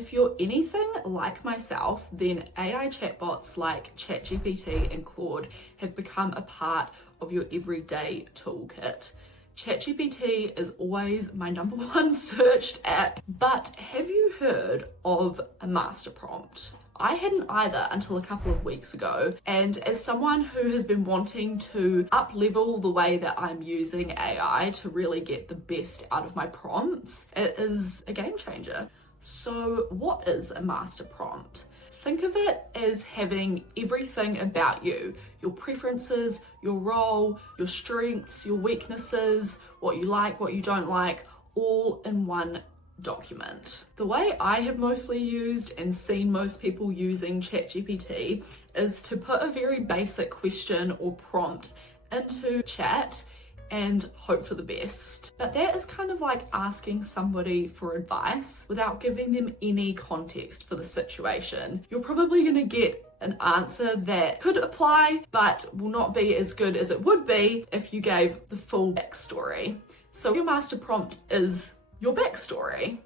If you're anything like myself, then AI chatbots like ChatGPT and Claude have become a part of your everyday toolkit. ChatGPT is always my number one searched app, but have you heard of a master prompt? I hadn't either until a couple of weeks ago, and as someone who has been wanting to up-level the way that I'm using AI to really get the best out of my prompts, it is a game changer. So what is a master prompt? Think of it as having everything about you, your preferences, your role, your strengths, your weaknesses, what you like, what you don't like, all in one document. The way I have mostly used and seen most people using ChatGPT is to put a very basic question or prompt into chat and hope for the best. But that is kind of like asking somebody for advice without giving them any context for the situation. You're probably going to get an answer that could apply, but will not be as good as it would be if you gave the full backstory. So your master prompt is your backstory.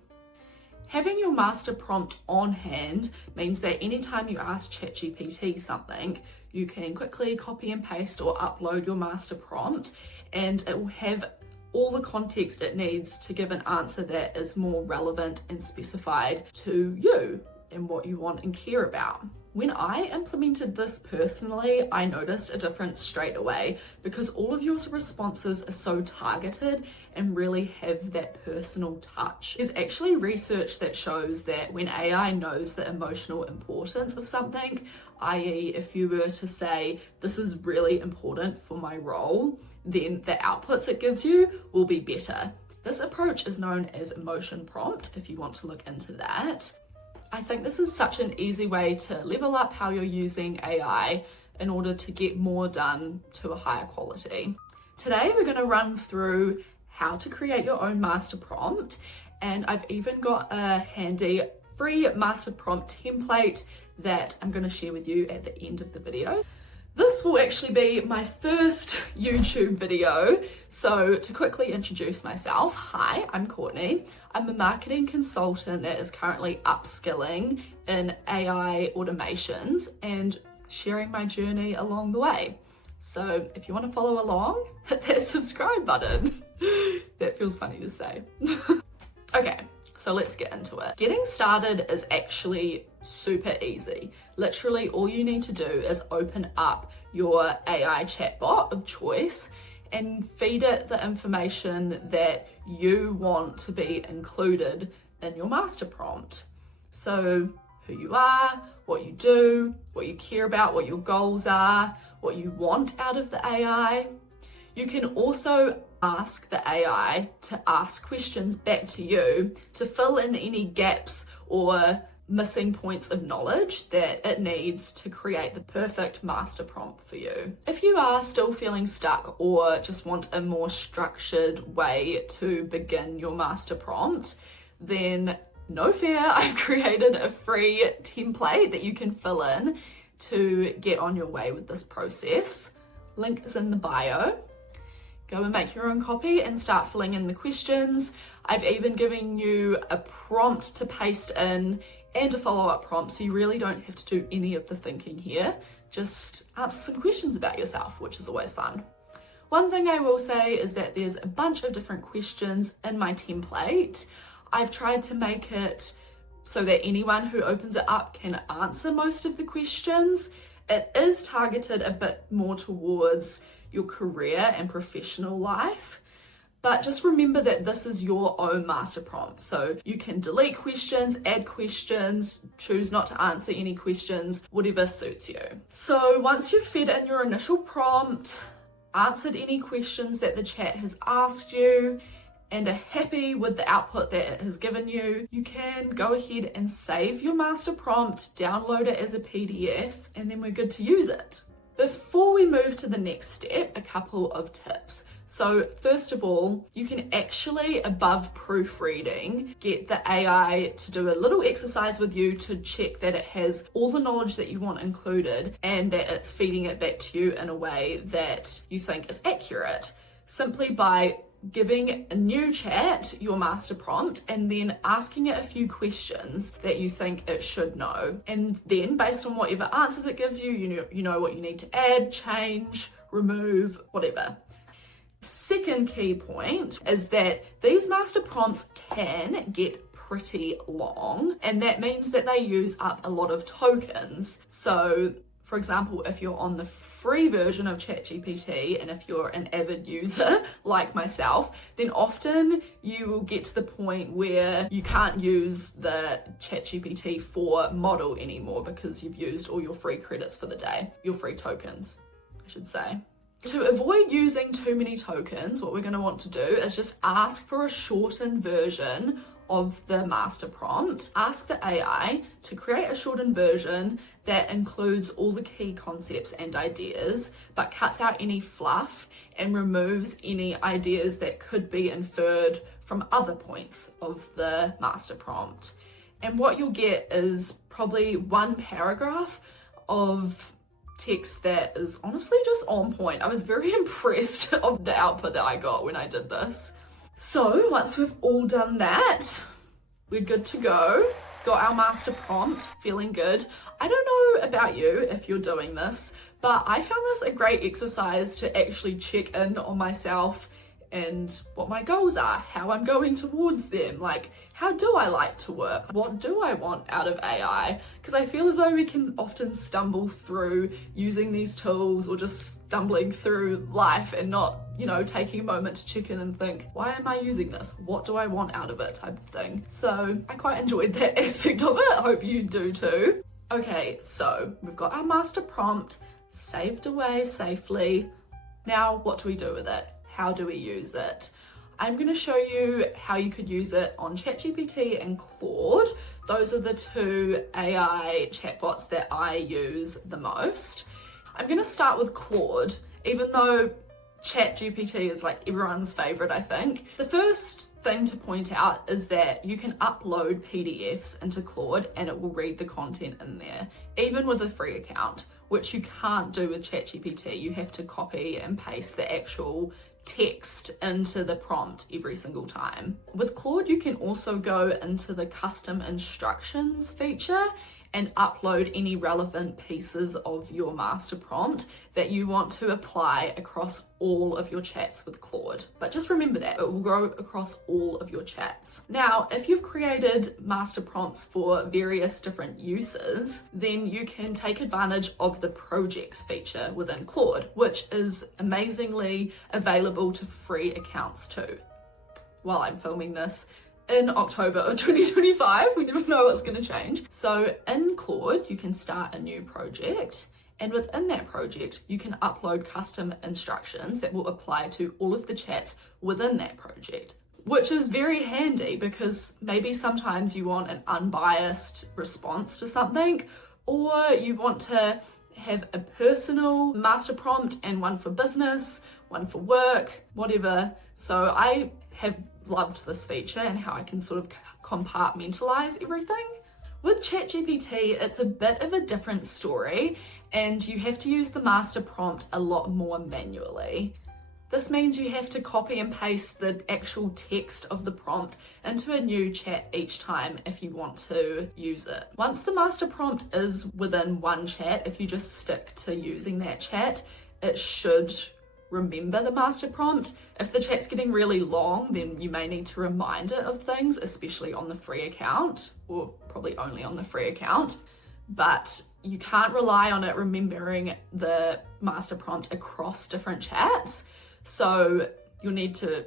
Having your master prompt on hand means that anytime you ask ChatGPT something, you can quickly copy and paste or upload your master prompt, and it will have all the context it needs to give an answer that is more relevant and specified to you and what you want and care about. When I implemented this personally, I noticed a difference straight away because all of your responses are so targeted and really have that personal touch. There's actually research that shows that when AI knows the emotional importance of something, i.e. if you were to say, this is really important for my role, then the outputs it gives you will be better. This approach is known as emotion prompt, if you want to look into that. I think this is such an easy way to level up how you're using AI in order to get more done to a higher quality. Today, we're going to run through how to create your own master prompt, and I've even got a handy free master prompt template that I'm going to share with you at the end of the video. This will actually be my first YouTube video, so to quickly introduce myself, hi, I'm Courtney. I'm a marketing consultant that is currently upskilling in AI automations and sharing my journey along the way. So if you want to follow along, hit that subscribe button. That feels funny to say. Okay, so let's get into it. Getting started is actually super easy. Literally all you need to do is open up your AI chatbot of choice and feed it the information that you want to be included in your master prompt. So who you are, what you do, what you care about, what your goals are, what you want out of the AI. You can also ask the AI to ask questions back to you to fill in any gaps or missing points of knowledge that it needs to create the perfect master prompt for you. If you are still feeling stuck or just want a more structured way to begin your master prompt, then no fear, I've created a free template that you can fill in to get on your way with this process. Link is in the bio. Go and make your own copy and start filling in the questions. I've even given you a prompt to paste in and a follow-up prompt, so you really don't have to do any of the thinking here. Just answer some questions about yourself, which is always fun. One thing I will say is that there's a bunch of different questions in my template. I've tried to make it so that anyone who opens it up can answer most of the questions. It is targeted a bit more towards your career and professional life. But just remember that this is your own master prompt. So you can delete questions, add questions, choose not to answer any questions, whatever suits you. So once you've fed in your initial prompt, answered any questions that the chat has asked you, and are happy with the output that it has given you, you can go ahead and save your master prompt, download it as a PDF, and then we're good to use it. Before we move to the next step, a couple of tips. So first of all, you can actually, above proofreading, get the AI to do a little exercise with you to check that it has all the knowledge that you want included and that it's feeding it back to you in a way that you think is accurate, simply by giving a new chat your master prompt and then asking it a few questions that you think it should know. And then based on whatever answers it gives you, you know what you need to add, change, remove, whatever. Second key point is that these master prompts can get pretty long, and that means that they use up a lot of tokens. So for example, if you're on the free version of ChatGPT, and if you're an avid user like myself, then often you will get to the point where you can't use the ChatGPT 4 model anymore because you've used all your free credits for the day, your free tokens, I should say. To avoid using too many tokens, what we're going to want to do is just ask for a shortened version of the master prompt. Ask the AI to create a shortened version that includes all the key concepts and ideas, but cuts out any fluff and removes any ideas that could be inferred from other points of the master prompt. And what you'll get is probably one paragraph of text that is honestly just on point. I was very impressed of the output that I got when I did this. So once we've all done that, we're good to go. Got our master prompt, feeling good. I don't know about you if you're doing this, but I found this a great exercise to actually check in on myself and what my goals are, how I'm going towards them, like how do I like to work, what do I want out of AI, because I feel as though we can often stumble through using these tools or just stumbling through life and not, taking a moment to check in and think, why am I using this, what do I want out of it, type of thing. So I quite enjoyed that aspect of it. I hope you do too. Okay, so we've got our master prompt saved away safely. Now what do we do with it? How do we use it? I'm going to show you how you could use it on ChatGPT and Claude. Those are the two AI chatbots that I use the most. I'm going to start with Claude, even though ChatGPT is like everyone's favorite, I think. The first thing to point out is that you can upload PDFs into Claude and it will read the content in there, even with a free account, which you can't do with ChatGPT. You have to copy and paste the actual text into the prompt every single time. With Claude, you can also go into the custom instructions feature and upload any relevant pieces of your master prompt that you want to apply across all of your chats with Claude. But just remember that it will go across all of your chats. Now, if you've created master prompts for various different uses, then you can take advantage of the projects feature within Claude, which is amazingly available to free accounts too. While I'm filming this, in October of 2025, we never know what's going to change. So in Claude, you can start a new project, and within that project, you can upload custom instructions that will apply to all of the chats within that project, which is very handy because maybe sometimes you want an unbiased response to something, or you want to have a personal master prompt and one for business, one for work, whatever. So I have loved this feature and how I can sort of compartmentalize everything. With ChatGPT, it's a bit of a different story and you have to use the master prompt a lot more manually. This means you have to copy and paste the actual text of the prompt into a new chat each time if you want to use it. Once the master prompt is within one chat, if you just stick to using that chat, it should remember the master prompt. If the chat's getting really long, then you may need to remind it of things, especially on the free account, or probably only on the free account. But you can't rely on it remembering the master prompt across different chats, so you'll need to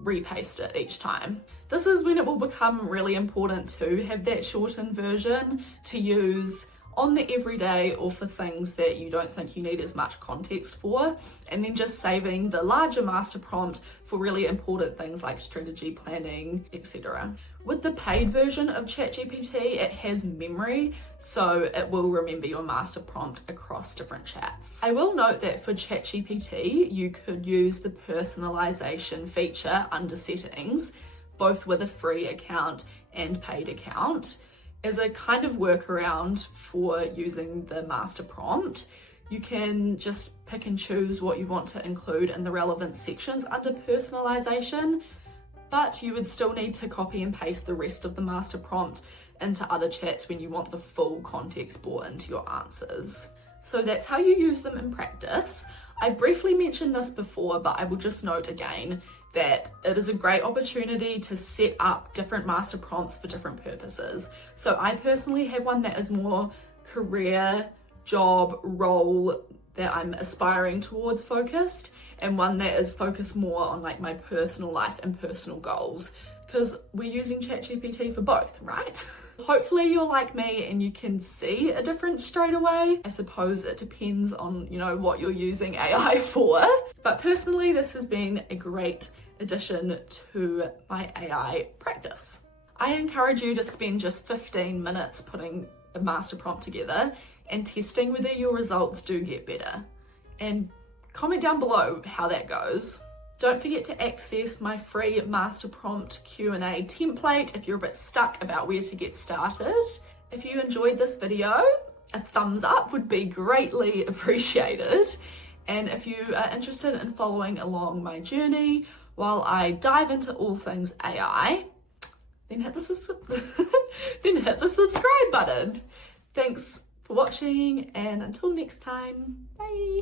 repaste it each time. This is when it will become really important to have that shortened version to use on the everyday or for things that you don't think you need as much context for, and then just saving the larger master prompt for really important things like strategy planning, etc. With the paid version of ChatGPT, it has memory, so it will remember your master prompt across different chats. I will note that for ChatGPT, you could use the personalization feature under settings, both with a free account and paid account. As a kind of workaround for using the master prompt, You can just pick and choose what you want to include in the relevant sections under personalization, but you would still need to copy and paste the rest of the master prompt into other chats when you want the full context brought into your answers. So that's how you use them in practice. I briefly mentioned this before, but I will just note again that it is a great opportunity to set up different master prompts for different purposes. So I personally have one that is more career, job, role that I'm aspiring towards focused, and one that is focused more on like my personal life and personal goals, because we're using ChatGPT for both, right? Hopefully you're like me and you can see a difference straight away. I suppose it depends on, what you're using AI for. But personally, this has been a great addition to my AI practice. I encourage you to spend just 15 minutes putting a master prompt together and testing whether your results do get better. And comment down below how that goes. Don't forget to access my free master prompt Q&A template if you're a bit stuck about where to get started. If you enjoyed this video, a thumbs up would be greatly appreciated. And if you are interested in following along my journey while I dive into all things AI, then hit the subscribe button. Thanks for watching, and until next time, bye.